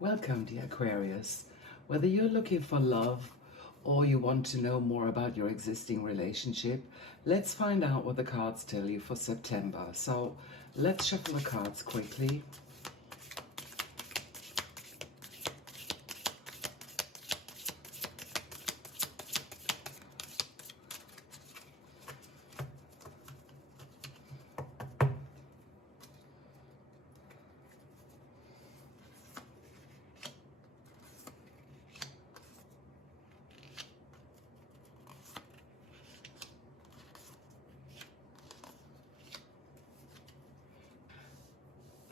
Welcome, dear Aquarius. Whether you're looking for love or you want to know more about your existing relationship, let's find out what the cards tell you for September. So let's shuffle the cards quickly.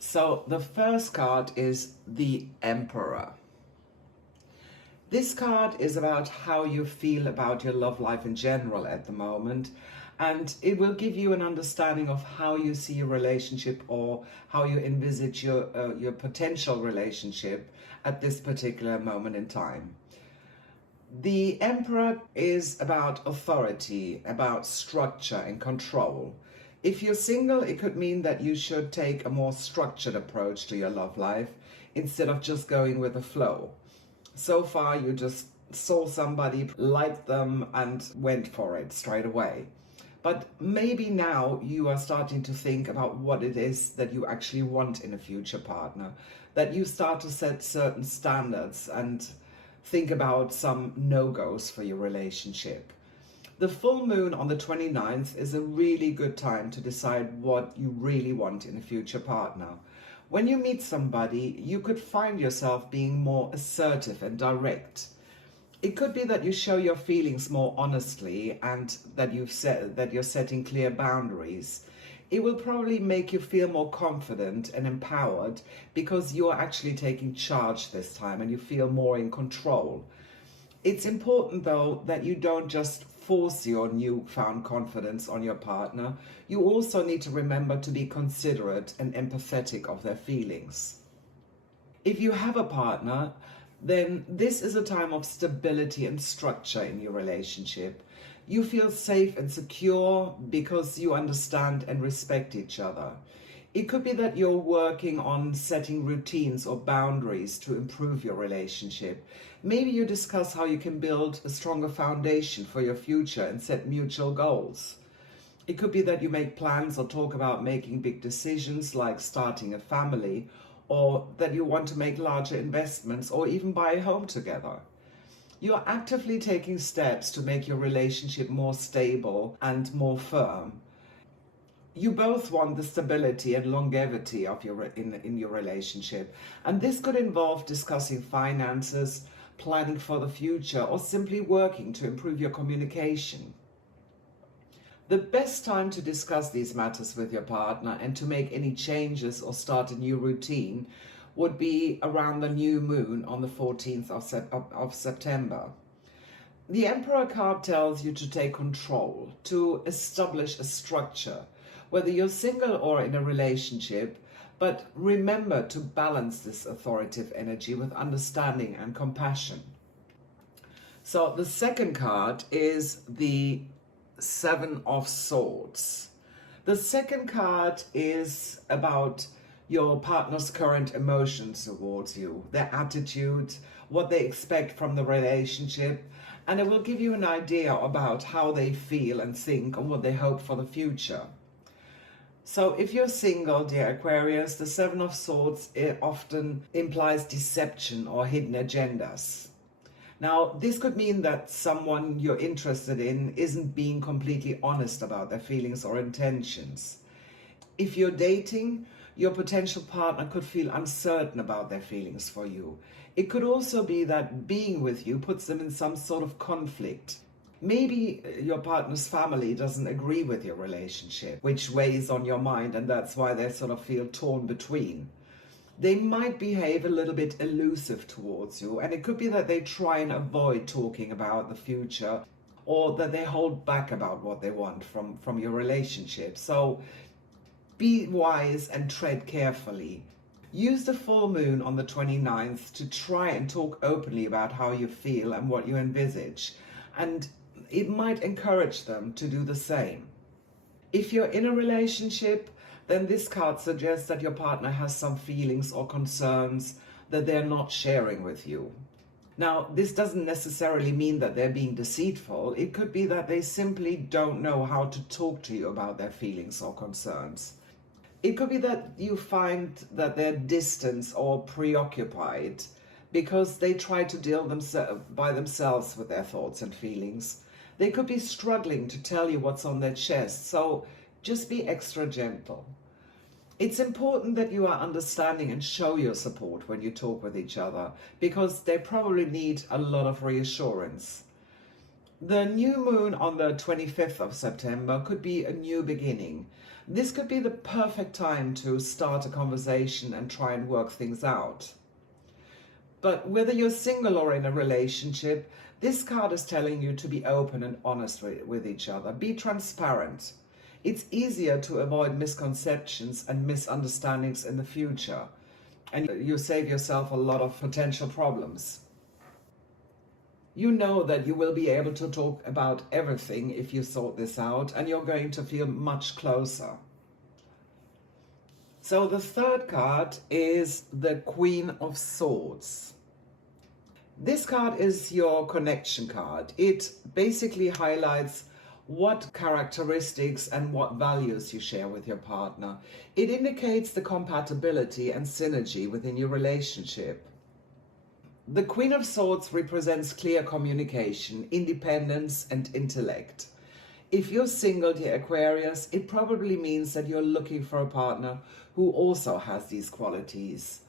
So the first card is the Emperor. This card is about how you feel about your love life in general at the moment, and it will give you an understanding of how you see your relationship or how you envisage your potential relationship at this particular moment in time. The Emperor is about authority, about structure and control. If you're single, it could mean that you should take a more structured approach to your love life instead of just going with the flow. So far, you just saw somebody, liked them, and went for it straight away. But maybe now you are starting to think about what it is that you actually want in a future partner, that you start to set certain standards and think about some no-goes for your relationship. The full moon on the 29th is a really good time to decide what you really want in a future partner. When you meet somebody, you could find yourself being more assertive and direct. It could be that you show your feelings more honestly and that you're setting clear boundaries. It will probably make you feel more confident and empowered because you're actually taking charge this time and you feel more in control. It's important, though, that you don't just force your newfound confidence on your partner. You also need to remember to be considerate and empathetic of their feelings. If you have a partner, then this is a time of stability and structure in your relationship. You feel safe and secure because you understand and respect each other. It could be that you're working on setting routines or boundaries to improve your relationship. Maybe you discuss how you can build a stronger foundation for your future and set mutual goals. It could be that you make plans or talk about making big decisions like starting a family, or that you want to make larger investments or even buy a home together. You are actively taking steps to make your relationship more stable and more firm. You both want the stability and longevity of in your relationship, and this could involve discussing finances, planning for the future, or simply working to improve your communication. The best time to discuss these matters with your partner and to make any changes or start a new routine would be around the new moon on the 14th of September. The Emperor card tells you to take control, to establish a structure, whether you're single or in a relationship, but remember to balance this authoritative energy with understanding and compassion. So the second card is the Seven of Swords. The second card is about your partner's current emotions towards you, their attitude, what they expect from the relationship, and it will give you an idea about how they feel and think and what they hope for the future. So if you're single, dear Aquarius, the Seven of Swords often implies deception or hidden agendas. Now, this could mean that someone you're interested in isn't being completely honest about their feelings or intentions. If you're dating, your potential partner could feel uncertain about their feelings for you. It could also be that being with you puts them in some sort of conflict. Maybe your partner's family doesn't agree with your relationship, which weighs on your mind, and that's why they sort of feel torn between. They might behave a little bit elusive towards you, and it could be that they try and avoid talking about the future, or that they hold back about what they want from your relationship. So be wise and tread carefully. Use the full moon on the 29th to try and talk openly about how you feel and what you envisage, and it might encourage them to do the same. If you're in a relationship, then this card suggests that your partner has some feelings or concerns that they're not sharing with you. Now, this doesn't necessarily mean that they're being deceitful. It could be that they simply don't know how to talk to you about their feelings or concerns. It could be that you find that they're distant or preoccupied because they try to deal by themselves with their thoughts and feelings. They could be struggling to tell you what's on their chest, so just be extra gentle. It's important that you are understanding and show your support when you talk with each other, because they probably need a lot of reassurance. The new moon on the 25th of September could be a new beginning. This could be the perfect time to start a conversation and try and work things out. But whether you're single or in a relationship, this card is telling you to be open and honest with each other. Be transparent. It's easier to avoid misconceptions and misunderstandings in the future, and you save yourself a lot of potential problems. You know that you will be able to talk about everything if you sort this out, and you're going to feel much closer. So the third card is the Queen of Swords. This card is your connection card. It basically highlights what characteristics and what values you share with your partner. It indicates the compatibility and synergy within your relationship. The Queen of Swords represents clear communication, independence, and intellect. If you're single, dear Aquarius, it probably means that you're looking for a partner who also has these qualities.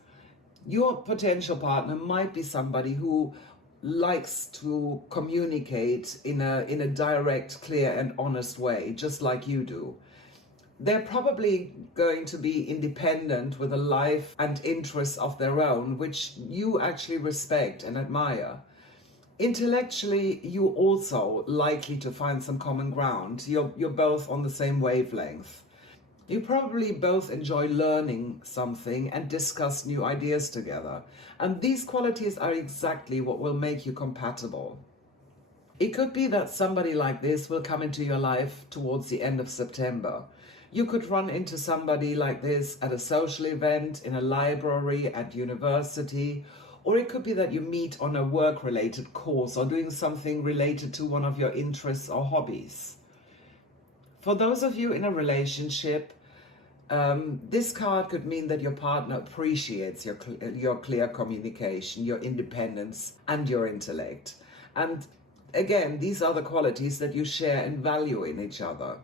Your potential partner might be somebody who likes to communicate in a direct, clear, and honest way, just like you do. They're probably going to be independent with a life and interests of their own, which you actually respect and admire. Intellectually, you're also likely to find some common ground. You're both on the same wavelength. You probably both enjoy learning something and discuss new ideas together. And these qualities are exactly what will make you compatible. It could be that somebody like this will come into your life towards the end of September. You could run into somebody like this at a social event, in a library, at university, or it could be that you meet on a work-related course or doing something related to one of your interests or hobbies. For those of you in a relationship, this card could mean that your partner appreciates your clear communication, your independence, and your intellect. And again, these are the qualities that you share and value in each other.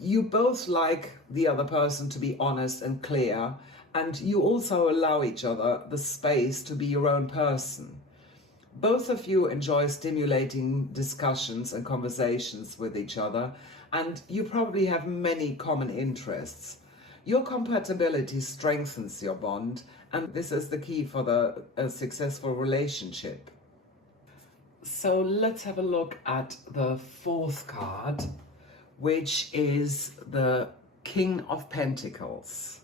You both like the other person to be honest and clear, and you also allow each other the space to be your own person. Both of you enjoy stimulating discussions and conversations with each other, and you probably have many common interests. Your compatibility strengthens your bond, and this is the key for a successful relationship. So let's have a look at the fourth card, which is the King of Pentacles.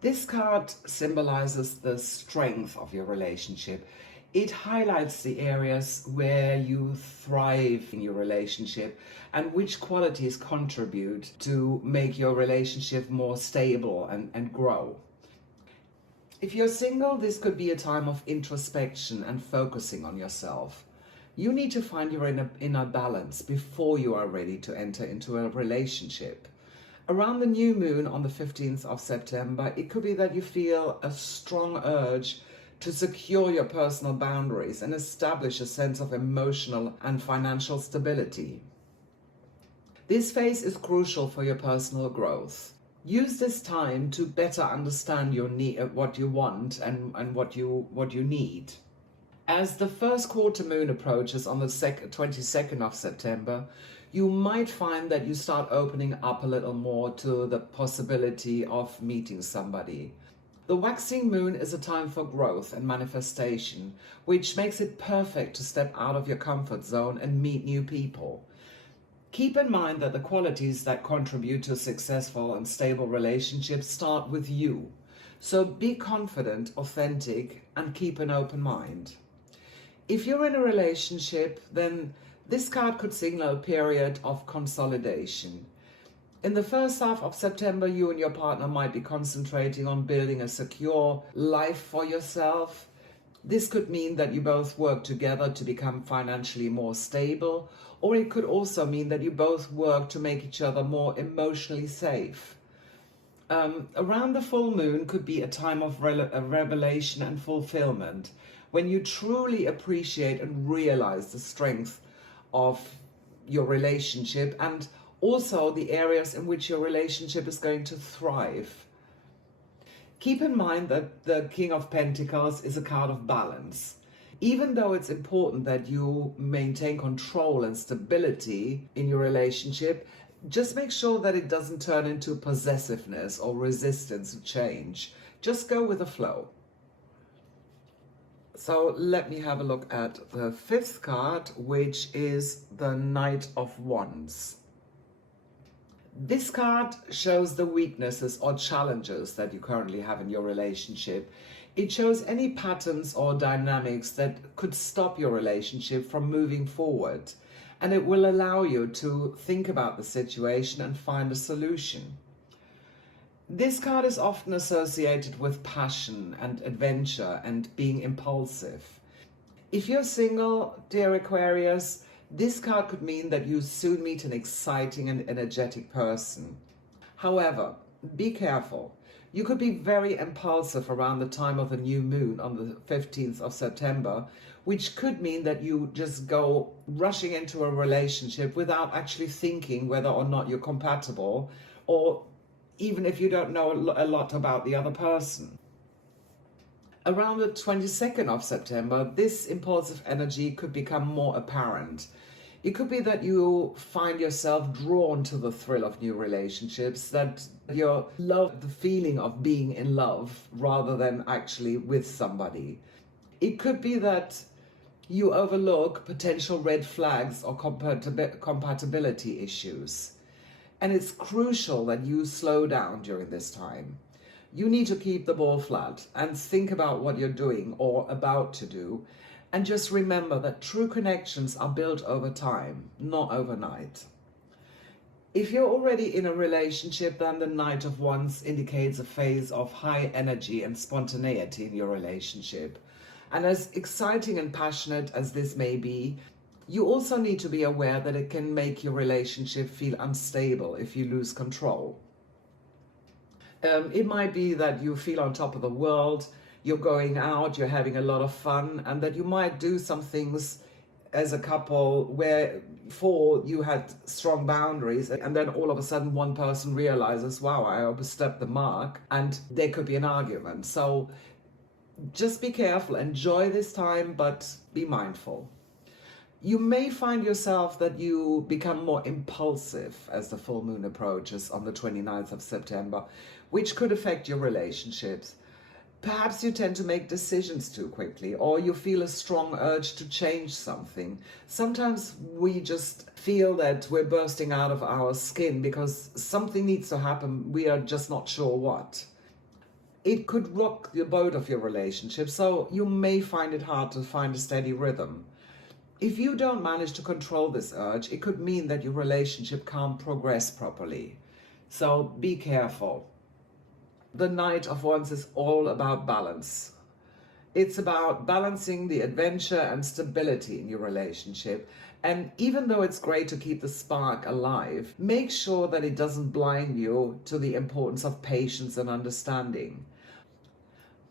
This card symbolizes the strength of your relationship. It highlights the areas where you thrive in your relationship and which qualities contribute to make your relationship more stable and grow. If you're single, this could be a time of introspection and focusing on yourself. You need to find your inner balance before you are ready to enter into a relationship. Around the new moon on the 15th of September, it could be that you feel a strong urge to secure your personal boundaries and establish a sense of emotional and financial stability. This phase is crucial for your personal growth. Use this time to better understand your need, what you want and what you need. As the first quarter moon approaches on the 22nd of September, you might find that you start opening up a little more to the possibility of meeting somebody. The waxing moon is a time for growth and manifestation, which makes it perfect to step out of your comfort zone and meet new people. Keep in mind that the qualities that contribute to successful and stable relationships start with you. So be confident, authentic, and keep an open mind. If you're in a relationship, then this card could signal a period of consolidation. In the first half of September, you and your partner might be concentrating on building a secure life for yourself. This could mean that you both work together to become financially more stable, or it could also mean that you both work to make each other more emotionally safe. Around the full moon could be a time of revelation and fulfillment, when you truly appreciate and realize the strength of your relationship and also the areas in which your relationship is going to thrive. Keep in mind that the King of Pentacles is a card of balance. Even though it's important that you maintain control and stability in your relationship, just make sure that it doesn't turn into possessiveness or resistance to change. Just go with the flow. So let me have a look at the fifth card, which is the Knight of Wands. This card shows the weaknesses or challenges that you currently have in your relationship. It shows any patterns or dynamics that could stop your relationship from moving forward, and it will allow you to think about the situation and find a solution. This card is often associated with passion and adventure and being impulsive. If you're single, dear Aquarius, this card could mean that you soon meet an exciting and energetic person. However, be careful. You could be very impulsive around the time of the new moon on the 15th of September, which could mean that you just go rushing into a relationship without actually thinking whether or not you're compatible, or even if you don't know a lot about the other person. Around the 22nd of September, this impulsive energy could become more apparent. It could be that you find yourself drawn to the thrill of new relationships, that you love the feeling of being in love rather than actually with somebody. It could be that you overlook potential red flags or compatibility issues. And it's crucial that you slow down during this time. You need to keep the ball flat and think about what you're doing or about to do. And just remember that true connections are built over time, not overnight. If you're already in a relationship, then the Knight of Wands indicates a phase of high energy and spontaneity in your relationship. And as exciting and passionate as this may be, you also need to be aware that it can make your relationship feel unstable if you lose control. It might be that you feel on top of the world, you're going out, you're having a lot of fun, and that you might do some things as a couple where before you had strong boundaries, and then all of a sudden one person realizes, wow, I overstepped the mark, and there could be an argument. So just be careful, enjoy this time, but be mindful. You may find yourself that you become more impulsive as the full moon approaches on the 29th of September, which could affect your relationships. Perhaps you tend to make decisions too quickly, or you feel a strong urge to change something. Sometimes we just feel that we're bursting out of our skin because something needs to happen. We are just not sure what. It could rock the boat of your relationship, so you may find it hard to find a steady rhythm. If you don't manage to control this urge, it could mean that your relationship can't progress properly. So be careful. The Knight of Wands is all about balance. It's about balancing the adventure and stability in your relationship. And even though it's great to keep the spark alive, make sure that it doesn't blind you to the importance of patience and understanding.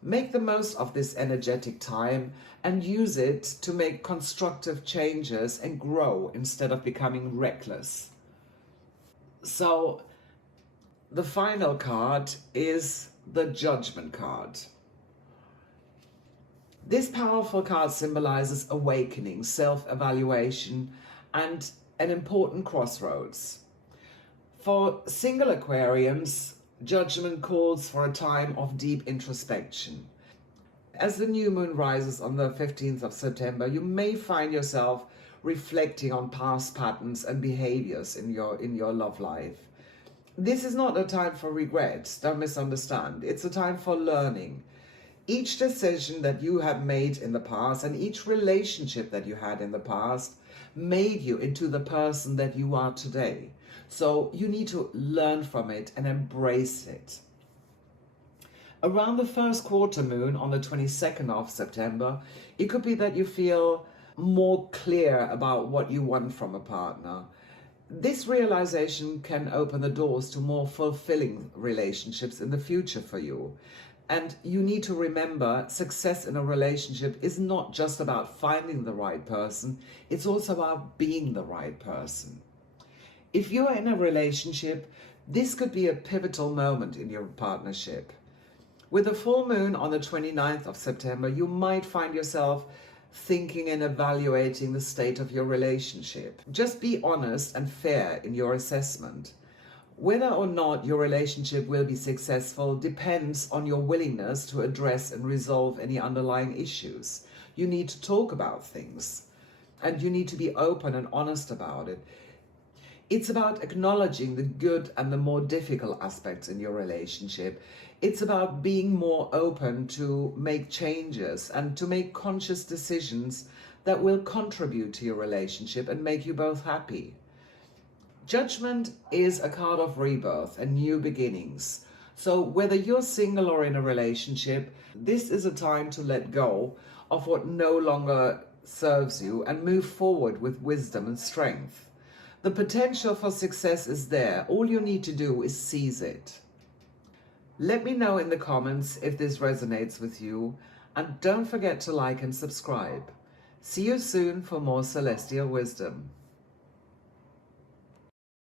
Make the most of this energetic time and use it to make constructive changes and grow instead of becoming reckless. So the final card is the Judgment card. This powerful card symbolizes awakening, self-evaluation, and an important crossroads. For single Aquarians, Judgment calls for a time of deep introspection. As the new moon rises on the 15th of September, you may find yourself reflecting on past patterns and behaviors in your love life. This is not a time for regrets, don't misunderstand. It's a time for learning. Each decision that you have made in the past and each relationship that you had in the past made you into the person that you are today. So you need to learn from it and embrace it. Around the first quarter moon on the 22nd of September, it could be that you feel more clear about what you want from a partner. This realization can open the doors to more fulfilling relationships in the future for you. And you need to remember, success in a relationship is not just about finding the right person, it's also about being the right person. If you are in a relationship, this could be a pivotal moment in your partnership. With the full moon on the 29th of September, you might find yourself thinking and evaluating the state of your relationship. Just be honest and fair in your assessment. Whether or not your relationship will be successful depends on your willingness to address and resolve any underlying issues. You need to talk about things, and you need to be open and honest about it. It's about acknowledging the good and the more difficult aspects in your relationship. It's about being more open to make changes and to make conscious decisions that will contribute to your relationship and make you both happy. Judgment is a card of rebirth and new beginnings. So whether you're single or in a relationship, this is a time to let go of what no longer serves you and move forward with wisdom and strength. The potential for success is there. All you need to do is seize it. Let me know in the comments if this resonates with you, and don't forget to like and subscribe. See you soon for more celestial wisdom.